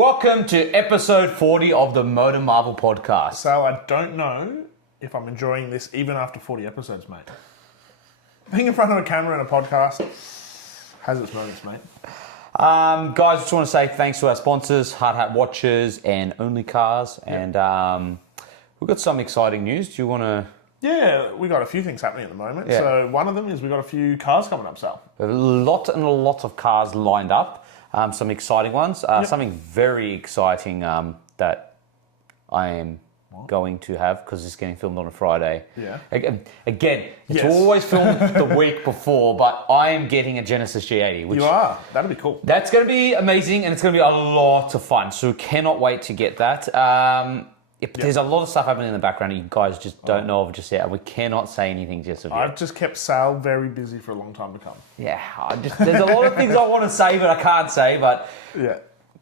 Welcome to episode 40 of the MotorMarvel podcast. Sal, I don't know if I'm enjoying this even after 40 episodes, mate. Being in front of a camera and a podcast has its moments, mate. Guys, just want to say thanks to our sponsors, Hard Hat Watches and Only Cars. Yep. And we've got some exciting news. Do you want to... Yeah, we got a few things happening at the moment. Yeah. So one of them is we got a few cars coming up, Sal. A lot of cars lined up. Some exciting ones. Something very exciting that I am going to have because it's getting filmed on a Friday. Yeah. Again, it's always filmed the week before, but I am getting a Genesis G80. Which you are. That'll be cool. That's going to be amazing, and it's going to be a lot of fun. So cannot wait to get that. There's a lot of stuff happening in the background that you guys just don't know of just yet, and we cannot say anything just of yet. I've just kept Sal very busy for a long time to come. Yeah, there's a lot of things I want to say, but I can't say. But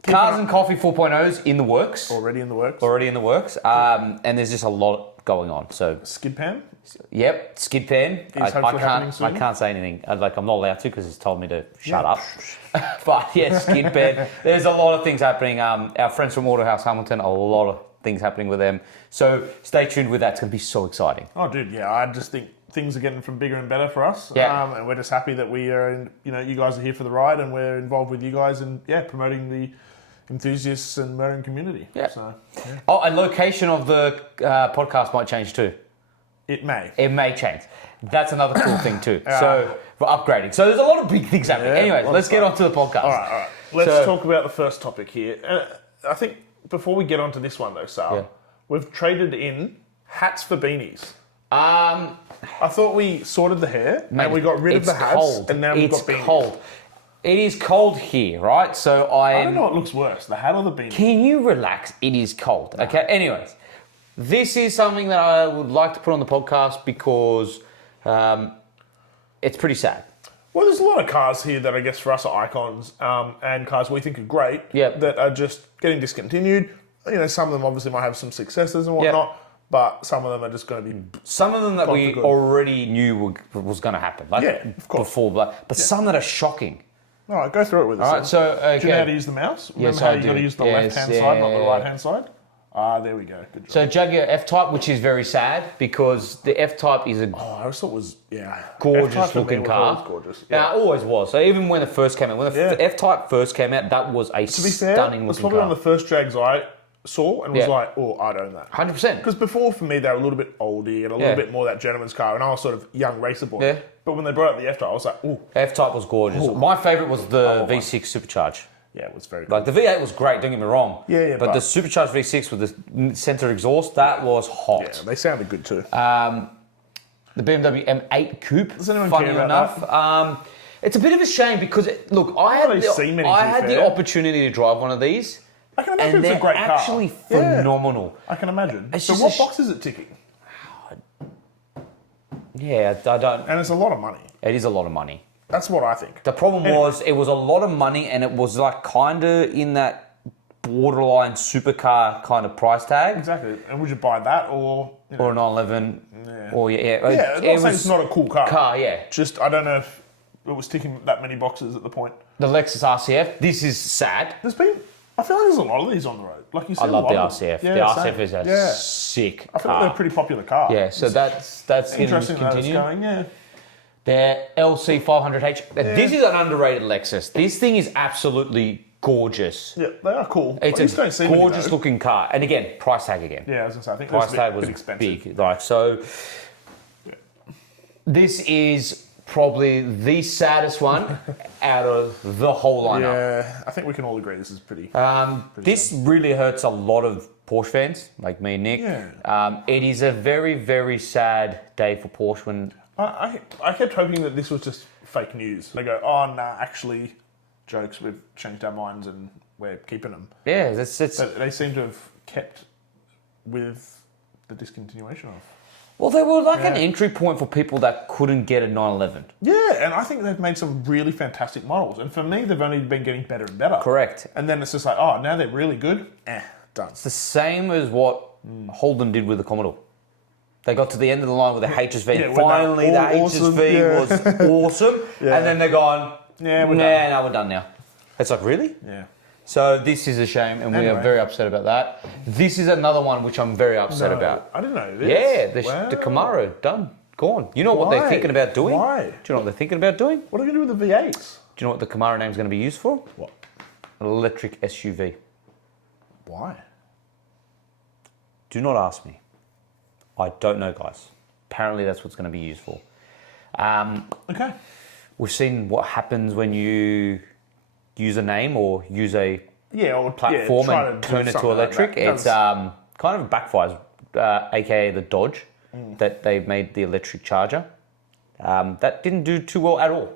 Cars and Coffee 4.0's in the works. Already in the works. And there's just a lot going on. So Skid Pan? Yep, Skid Pan. I can't say anything. I'm not allowed to because he's told me to shut up. But yeah, Skid Pan. There's a lot of things happening. Our friends from Autohouse Hamilton, a lot of things happening with them. So stay tuned with that. It's going to be so exciting. Oh, dude, yeah. I just think things are getting from bigger and better for us. Yeah. And we're just happy that we are, you guys are here for the ride and we're involved with you guys and, promoting the enthusiasts and motoring community. Yeah. So, Oh, and location of the podcast might change too. It may. It may change. That's another cool thing too. So we're upgrading. So there's a lot of big things happening. Anyways, let's get on to the podcast. All right. Let's talk about the first topic here. I think before we get on to this one though, Sal, we've traded in hats for beanies. I thought we sorted the hair and we got rid of the hats and now we've got beanies. It's cold. It is cold here, right? So I don't know what looks worse, the hat or the beanie. Can you relax? It is cold. No. Okay. Anyways, this is something that I would like to put on the podcast because it's pretty sad. Well, there's a lot of cars here that I guess for us are icons and cars we think are great that are just getting discontinued. Some of them obviously might have some successes and whatnot, but some of them are just going to be... Some of them that we already knew was going to happen. Of course. Before, but some that are shocking. All right, go through it with us. All right, so... Do you know how to use the mouse? Remember how you got to use the left-hand side, not the right-hand side? There we go. Good job. So Jaguar F-Type, which is very sad because the F-Type is a I always thought it was, gorgeous looking car. Always gorgeous. Yeah, it always was. So even when it first came out, when the F-Type first came out, that was a stunning looking car. It was probably one of the first Jags I saw and was like, I'd own that. 100%. Because before, for me, they were a little bit oldie and a little bit more that gentleman's car, and I was sort of young racer boy. Yeah. But when they brought out the F-Type, I was like, ooh. F-Type was gorgeous. Ooh. My favourite was the V6 Supercharge. Yeah, it was very cool. Like, the V8 was great, don't get me wrong. Yeah. But the Supercharged V6 with the centre exhaust, that was hot. Yeah, they sounded good too. The BMW M8 Coupe, does anyone funny care about enough. It's a bit of a shame because, I had the opportunity to drive one of these. I can imagine it's a great car. They're actually phenomenal. I can imagine. So what box is it ticking? Yeah, I don't... And it's a lot of money. It is a lot of money. That's what I think. The problem was, it was a lot of money and it was like kind of in that borderline supercar kind of price tag. Exactly. And would you buy that or... Or a 911. Yeah. Or, it's not a cool car. Yeah. Just, I don't know if it was ticking that many boxes at the point. The Lexus RC F, this is sad. I feel like there's a lot of these on the road. Like you said, I love the RCF. The RCF is a sick I feel like they're a pretty popular car. Yeah, so that's interesting going to continue. Going, The LC500H. This is an underrated Lexus. This thing is absolutely gorgeous. Yeah, they are cool. It's a gorgeous looking car. And again, price tag again. Yeah, I was going to say, I think price tag was big. This is probably the saddest one out of the whole lineup. Yeah, I think we can all agree this is pretty this sad. Really hurts a lot of Porsche fans, like me and Nick. Yeah. It is a very, very sad day for Porsche when... I kept hoping that this was just fake news. They go, actually, jokes, we've changed our minds and we're keeping them. Yeah, But they seem to have kept with the discontinuation of... Well, they were like an entry point for people that couldn't get a 911. Yeah, and I think they've made some really fantastic models. And for me, they've only been getting better and better. Correct. And then it's just like, now they're really good. Done. It's the same as what Holden did with the Commodore. They got to the end of the line with the HSV. And finally, the HSV was awesome. And then they're gone, now we're done now. It's like, really? Yeah. So this is a shame, and we are very upset about that. This is another one which I'm very upset about. I didn't know this. Yeah, the Camaro, done, gone. You know what they're thinking about doing? Why? Do you know what they're thinking about doing? What are they going to do with the V8s? Do you know what the Camaro name's going to be used for? What? An electric SUV. Why? Do not ask me. I don't know, guys. Apparently that's what it's going to be used for. Okay. We've seen what happens when you use a name or use a platform and turn it to electric. Like it's kind of backfires, aka the Dodge, that they made the electric charger. That didn't do too well at all.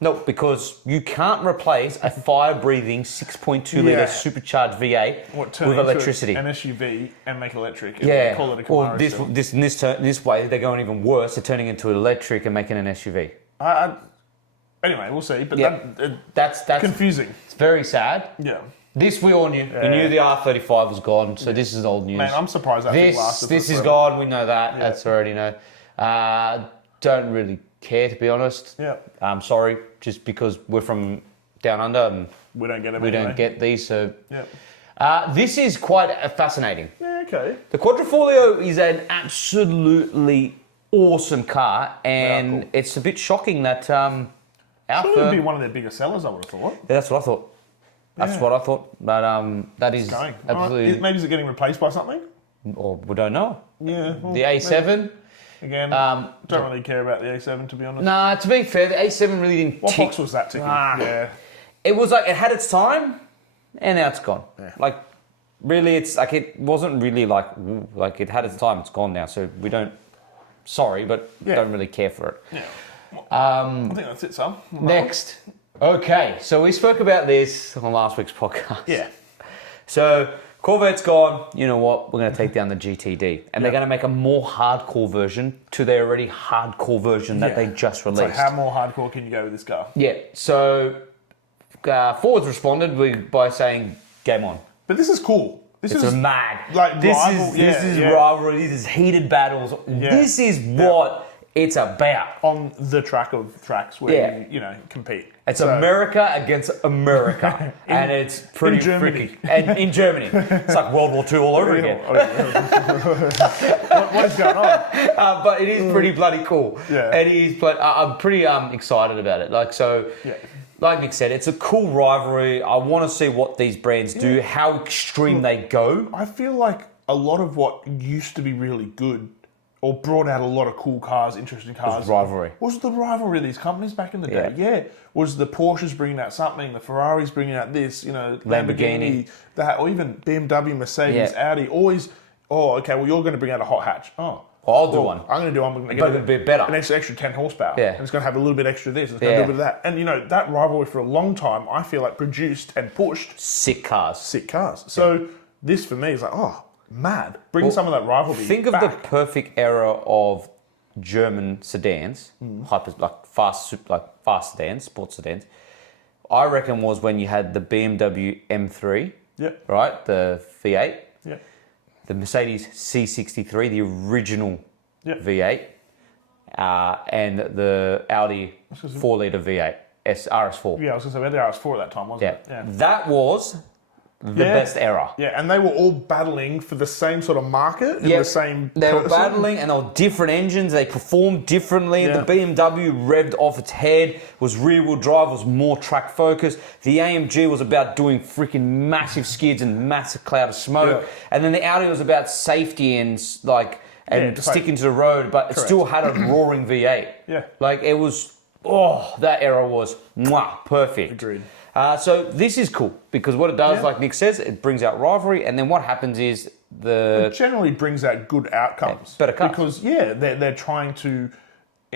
No, because you can't replace a fire-breathing 6.2 litre supercharged V8 with electricity. An SUV and make it electric. Yeah. Call it a Camaro. Or this way, they're going even worse. They're turning into electric and making an SUV. Anyway, we'll see. But that's confusing. It's very sad. Yeah. This we all knew. We knew the R35 was gone, so this is old news. Man, I'm surprised that thing lasted. This is gone. We know that. Yeah. That's already know. Don't really care, to be honest. Yeah. I'm sorry, just because we're from down under and we don't get them. We don't get these, so. Yeah. This is quite fascinating. Yeah. Okay. The Quadrifoglio is an absolutely awesome car, and it's a bit shocking that. It would be one of their bigger sellers, I would have thought. Yeah, that's what I thought. That's what I thought. But that is absolutely... Maybe is it getting replaced by something? Or we don't know. Yeah. Well, the A7. Maybe. Again, don't really care about the A7, to be honest. Nah, to be fair, the A7 really didn't What box was that ticking? Yeah. It was like, it had its time, and now it's gone. Yeah. Like, really, it's like, it wasn't really like it had its time, it's gone now, so we don't... Sorry, but don't really care for it. Yeah. I think that's it, Sam. Next. Okay, so we spoke about this on last week's podcast. Yeah. So Corvette's gone. You know what? We're going to take down the GTD, and they're going to make a more hardcore version to their already hardcore version that they just released. It's like, how more hardcore can you go with this car? Yeah. So Ford's responded by saying, "Game on." But this is cool. This is mad. Like this is rivalry. This is heated battles. Yeah. This is what it's about on the track of tracks where you compete. It's America against America, and it's pretty freaky. And in Germany, it's like World War II all over again. What is going on? But it is pretty bloody cool. Yeah, it is. But I'm pretty excited about it. Like Nick said, it's a cool rivalry. I want to see what these brands do, how extreme they go. I feel like a lot of what used to be really good or brought out a lot of cool cars, interesting cars. Was rivalry. Was the rivalry of these companies back in the day? Yeah. Was the Porsches bringing out something, the Ferraris bringing out this, Lamborghini, that, or even BMW, Mercedes, Audi, always, you're going to bring out a hot hatch. I'll do one. I'm going to do one. But it'll be better. An extra 10 horsepower. Yeah. And it's going to have a little bit extra this. It's going to do a bit of that. And, that rivalry for a long time, I feel like produced and pushed sick cars. So this for me is like, mad. Bring some of that rivalry Think back. of the perfect era of German sedans, fast sedans, sports sedans. I reckon was when you had the BMW M3, right, the V8, the Mercedes C63, the original V8, and the Audi 4-litre V8, RS4. Yeah, I was going to say, we had the RS4 at that time, wasn't it? Yeah. That was the best era. Yeah, and they were all battling for the same sort of market and the same They were battling, and they were different engines. They performed differently. Yeah. The BMW revved off its head, was rear-wheel drive, was more track focused. The AMG was about doing freaking massive skids and massive cloud of smoke. Yeah. And then the Audi was about safety and sticking to the road, but it still had a roaring V8. Yeah. Like, it was, that era was perfect. Agreed. So this is cool because what it does, like Nick says, it brings out rivalry, and then what happens is it generally brings out good outcomes. Better cars. Because they're trying to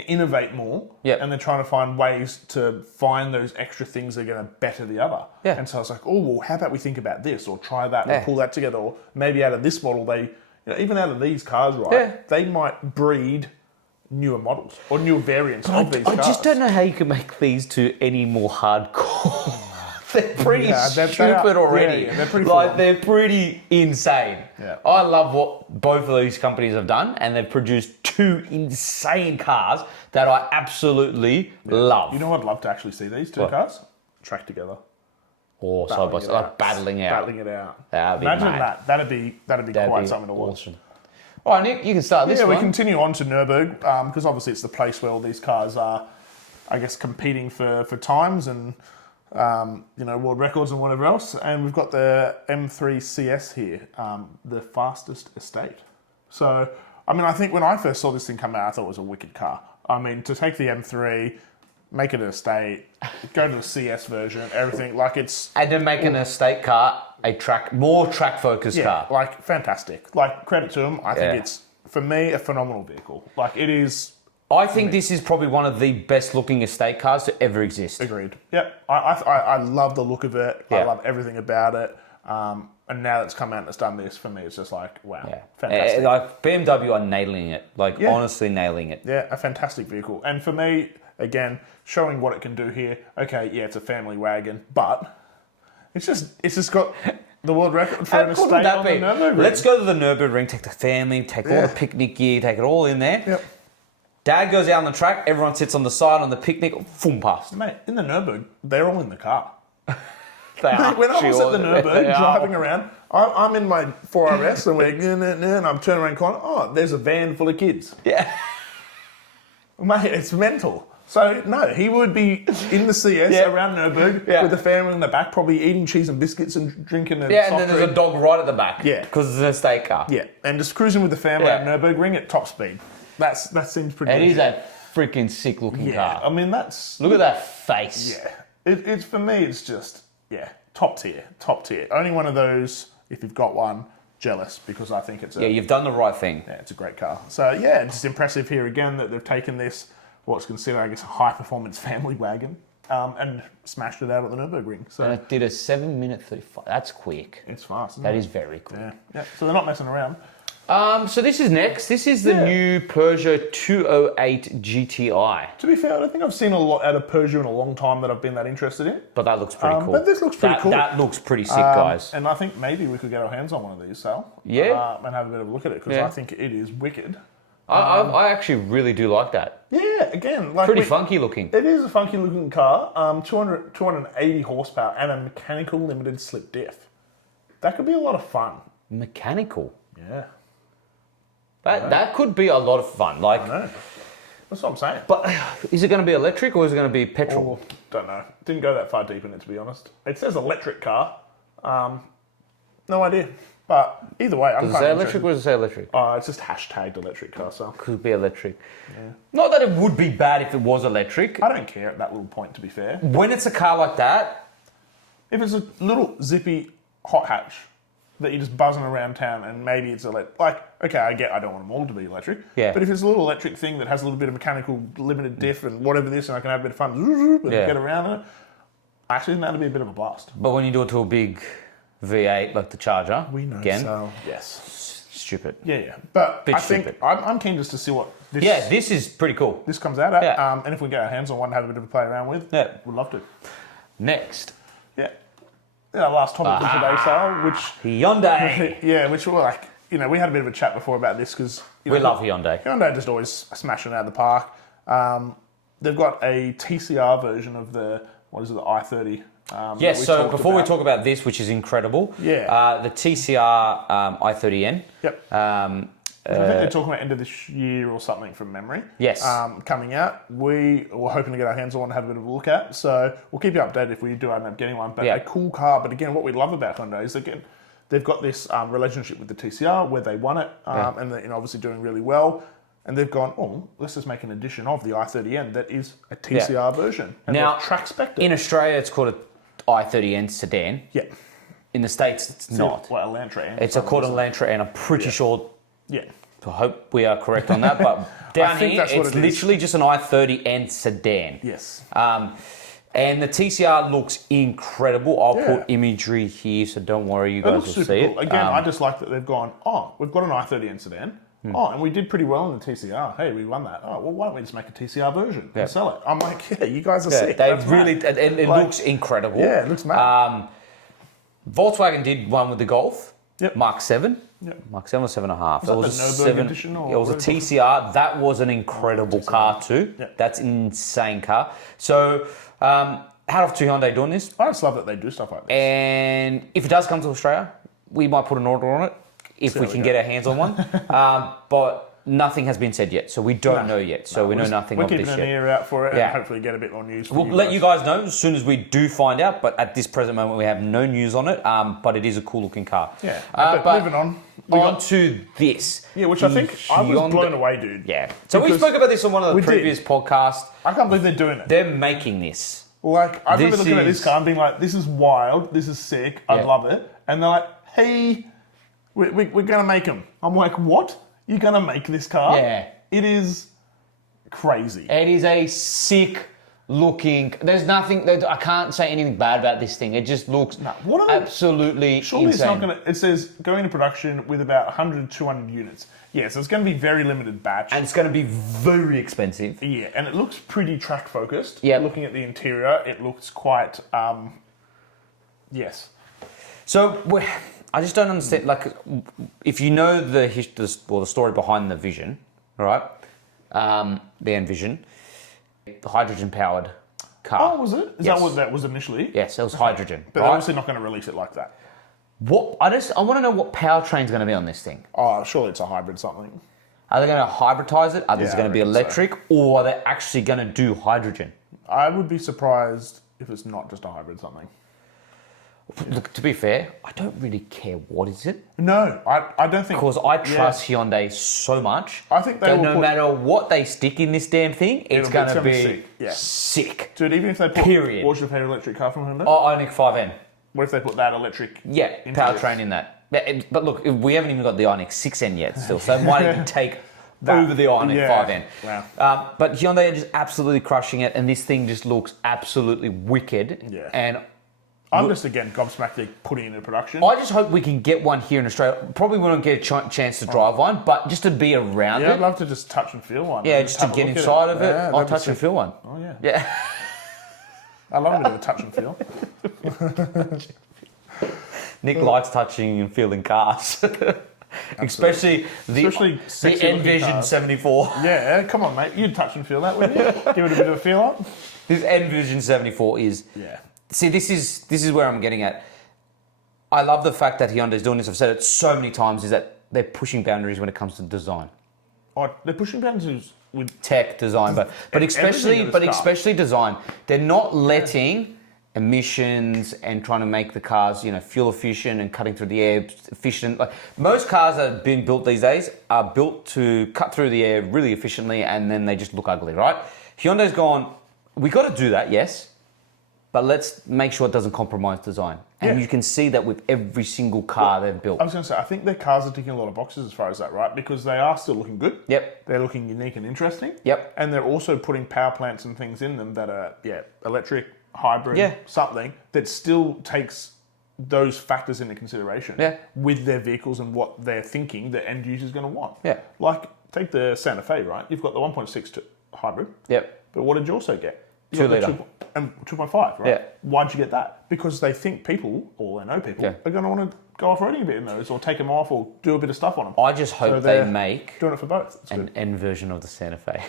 innovate more, and they're trying to find ways to find those extra things that are going to better the other. Yeah. And so it's like, how about we think about this, or try that, or pull that together, or maybe out of this model even out of these cars, they might breed newer models or newer variants of these cars. I just don't know how you can make these two any more hardcore. They're pretty stupid already. Yeah, they're pretty they're pretty insane. Yeah. I love what both of these companies have done, and they've produced two insane cars that I absolutely love. You know what I'd love to actually see these two cars? Track together. Or side by side, like battling out. Battling it out. That'd be Imagine mad. that. That'd be quite something to watch. Awesome. All right, Nick, you can start this one. Yeah, we continue on to Nurburgg because obviously it's the place where all these cars are, I guess, competing for times and world records and whatever else. And we've got the M3 CS here, the fastest estate. So, I mean, I think when I first saw this thing come out, I thought it was a wicked car. I mean, to take the M3, make it an estate, go to the CS version, everything like it's. And to make an estate car more track focused car. Like fantastic. Like credit to them. I think it's for me a phenomenal vehicle. Like it is. I think this is probably one of the best looking estate cars to ever exist. Agreed. Yep. I love the look of it. I love everything about it. And now that it's come out and it's done this, for me, it's just like, wow, fantastic. Like BMW are nailing it. Like honestly nailing it. Yeah, a fantastic vehicle. And for me, again, showing what it can do here. Okay, yeah, it's a family wagon, but it's just got the world record for an estate on the Nurburgring. Let's go to the Nurburgring, take the family, take all the picnic gear, take it all in there. Yep. Dad goes out on the track, everyone sits on the side on the picnic, boom, past. Mate, in the Nurburgring, they're all in the car. When I was at the Nurburgring driving around, I'm in my 4RS and I'm turning around corner. Oh, there's a van full of kids. Yeah. Mate, it's mental. So, no, he would be in the CS around Nurburgring with the family in the back, probably eating cheese and biscuits and drinking a and then there's a dog right at the back. Yeah. Because it's an estate car. Yeah, and just cruising with the family at Nurburgring at top speed. That seems pretty It is a freaking sick looking car. I mean, that's... Look at that face. Yeah. It's for me, it's just, top tier. Only one of those, if you've got one, jealous, because I think it's a... Yeah, you've done the right thing. Yeah, it's a great car. So, it's just impressive here again that they've taken this, what's considered, I guess, a high-performance family wagon, and smashed it out at the Nurburgring. So, and it did a 7-minute 35. That's quick. It's fast, isn't That it? is very quick. Yeah. So they're not messing around. So this is next. This is the new Peugeot 208 GTI. To be fair, I don't think I've seen a lot out of Peugeot in a long time that I've been that interested in. But that looks pretty cool. But this looks pretty cool. That looks pretty sick, guys. And I think maybe we could get our hands on one of these, Sal. Yeah. And have a bit of a look at it, because I think it is wicked. I actually really do like that. Yeah, again, like Pretty funky looking. It is a funky looking car. 280 horsepower and a mechanical limited slip diff. That could be a lot of fun. Mechanical. Yeah. That could be a lot of fun. Like, I know. That's what I'm saying. But is it going to be electric or is it going to be petrol? Don't know. Didn't go that far deep in it, to be honest. It says electric car. No idea. But either way, I'm Does it say electric or does it say electric? It's just hashtagged electric car, so. Could be electric. Yeah. Not that it would be bad if it was electric. I don't care at that little point, to be fair. When it's a car like that... If it's a little zippy hot hatch that you're just buzzing around town and maybe it's electric. Like, okay, I don't want them all to be electric. Yeah. But if it's a little electric thing that has a little bit of mechanical limited diff and whatever this, and I can have a bit of fun and get around it, I actually think that'd be a bit of a blast. But when you do it to a big V8 like the Charger, we know again, so. Yes. Stupid. Yeah. But Bit I think I'm keen just to see what this... Yeah, this is pretty cool. This comes out at. And if we get our hands on one, have a bit of a play around with, we'd love to. Next. Yeah. Our last topic for today, Sal, which... Hyundai. Which were like, we had a bit of a chat before about this because... We love Hyundai. Hyundai just always smashing it out of the park. They've got a TCR version of the i30. Yes, so before we talk about this, which is incredible, the TCR i30N. Yep. I think they're talking about end of this year or something from memory. Yes. Coming out. We were hoping to get our hands on one and have a bit of a look at. So we'll keep you updated if we do end up getting one. But a cool car. But again, what we love about Hyundai is, again, they've got this relationship with the TCR where they won it and they're obviously doing really well. And they've gone, let's just make an edition of the i30N that is a TCR version. And now, track spec'd it. In Australia, it's called a i30N sedan. Yeah. In the States, it's not. Well, a Lantra N. It's called a Lantra N. I'm pretty sure... Yeah. I hope we are correct on that, but down here, it's literally just an i30N sedan. Yes. And the TCR looks incredible. I'll put imagery here, so don't worry, you guys will see it. Again, I just like that they've gone, we've got an i30N sedan. And we did pretty well in the TCR. Hey, we won that. Well, why don't we just make a TCR version and sell it? I'm like, you guys are sick. They really, and it looks incredible. Yeah, it looks mad. Volkswagen did one with the Golf. Yep. Mark 7. Yep. Mark 7 or 7.5. That was a Nurburgg edition? It was a TCR. That was an incredible car too. Yep. That's an insane car. So hat off to Hyundai doing this. I just love that they do stuff like this. And if it does come to Australia, we might put an order on it if we can get our hands on one. But nothing has been said yet, so we don't know yet. So we know nothing of this yet. We're keeping an ear out for it and hopefully get a bit more news. We'll let you guys know as soon as we do find out, but at this present moment we have no news on it, but it is a cool looking car. Yeah, but moving on. On to this. Yeah, which I think I was blown away, dude. Yeah. So we spoke about this on one of the previous podcasts. I can't believe they're doing it. They're making this. Like, I remember looking at this car and being like, this is wild, this is sick, I love it. And they're like, hey, we're going to make them. I'm like, what? You're going to make this car? Yeah. It is crazy. It is a sick looking. There's nothing. I can't say anything bad about this thing. It just looks absolutely surely insane. It's not going to. It says going into production with about 100 to 200 units. Yeah, so it's going to be very limited batch. And it's going to be very expensive. Yeah, and it looks pretty track focused. Yeah. Looking at the interior, it looks quite. Yes. So I just don't understand. Like, if you know the story behind the Vision, right? The Envision, hydrogen powered car. Oh, was it? Is that what that was initially? Yes, it was hydrogen. But they're obviously not going to release it like that. I want to know what powertrain's going to be on this thing. Oh, surely it's a hybrid something. Are they going to hybridize it? Are they going to be electric, or are they actually going to do hydrogen? I would be surprised if it's not just a hybrid something. Look, to be fair, I don't really care what is it. No, I don't think... Because I trust Hyundai so much. I think they will no matter what they stick in this damn thing, it's going to be sick. Dude, even if they put Porsche electric car from Hyundai? Oh, Ioniq 5N. What if they put that electric... Yeah, powertrain in that. But look, we haven't even got the Ioniq 6N yet still, so it might even take over the Ioniq 5N. Wow. But Hyundai are just absolutely crushing it, and this thing just looks absolutely wicked. Yeah. And I'm just, again, gobsmacked they're putting it into production. I just hope we can get one here in Australia. Probably won't get a chance to drive one, but just to be around it. I'd love to just touch and feel one. Yeah, just to get inside of it. I'll touch and feel one. Oh, yeah. Yeah. I love a bit of a touch and feel. Nick likes touching and feeling cars. Especially the Envision 74. Yeah, come on, mate. You'd touch and feel that, wouldn't you? Give it a bit of a feel on. This Envision 74 is... Yeah. See, this is where I'm getting at. I love the fact that Hyundai's doing this. I've said it so many times, is that they're pushing boundaries when it comes to design. Oh, they're pushing boundaries with tech design, but especially design. They're not letting emissions and trying to make the cars, fuel efficient and cutting through the air efficient. Like, most cars that are being built these days are built to cut through the air really efficiently, and then they just look ugly, right? Hyundai's gone, we got to do that, yes, but let's make sure it doesn't compromise design. And you can see that with every single car they've built. I was going to say, I think their cars are ticking a lot of boxes as far as that, right? Because they are still looking good. Yep. They're looking unique and interesting. Yep. And they're also putting power plants and things in them that are, electric, hybrid, something that still takes those factors into consideration with their vehicles and what they're thinking the end user's going to want. Yeah. Like, take the Santa Fe, right? You've got the 1.6 hybrid. Yep. But what did you also get? 2 litre. And 2.5, right? Yeah. Why'd you get that? Because they think people, or they know people, are going to want to go off-roading a bit in those, or take them off, or do a bit of stuff on them. I just hope they make doing it for both. an N version of the Santa Fe.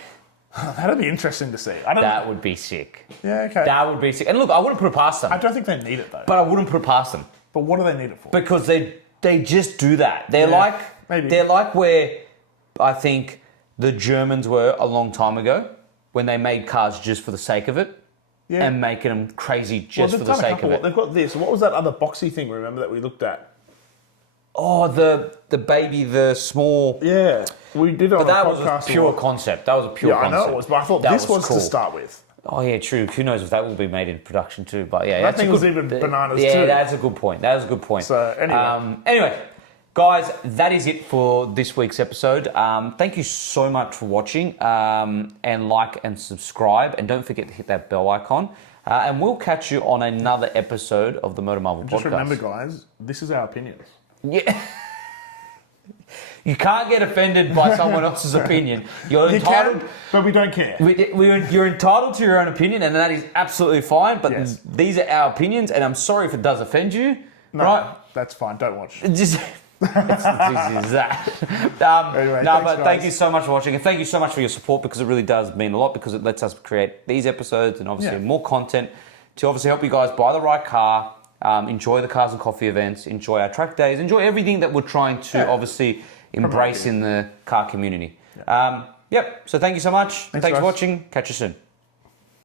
That'd be interesting to see. That would be sick. Yeah, okay. That would be sick. And look, I wouldn't put it past them. I don't think they need it, though. But I wouldn't put it past them. But what do they need it for? Because they just do that. They're they're like where I think the Germans were a long time ago, when they made cars just for the sake of it. Yeah. And making them crazy just for the sake of it. They've got this. What was that other boxy thing, remember, that we looked at? Oh, the baby, the small... Yeah. We did it on a podcast. That was a pure concept. That was a pure concept. Yeah, I know it was, but I thought this was cool to start with. Oh, yeah, true. Who knows if that will be made in production too. But yeah, that thing was even bananas too. Yeah, that's a good point. That was a good point. So, anyway. Anyway, guys, that is it for this week's episode. Thank you so much for watching. And like and subscribe. And don't forget to hit that bell icon. And we'll catch you on another episode of the MotorMarvel podcast. Just remember, guys, this is our opinions. Yeah. You can't get offended by someone else's opinion. You're entitled, but we don't care. You're entitled to your own opinion, and that is absolutely fine. But these are our opinions, and I'm sorry if it does offend you. No, right? That's fine. Don't watch. Just. It's as easy as that. Anyway, but thank you so much for watching, and thank you so much for your support, because it really does mean a lot, because it lets us create these episodes and obviously more content to obviously help you guys buy the right car, enjoy the Cars and Coffee events, enjoy our track days, enjoy everything that we're trying to obviously embrace in the car community. Yep. So thank you so much. Thanks for watching. Catch you soon.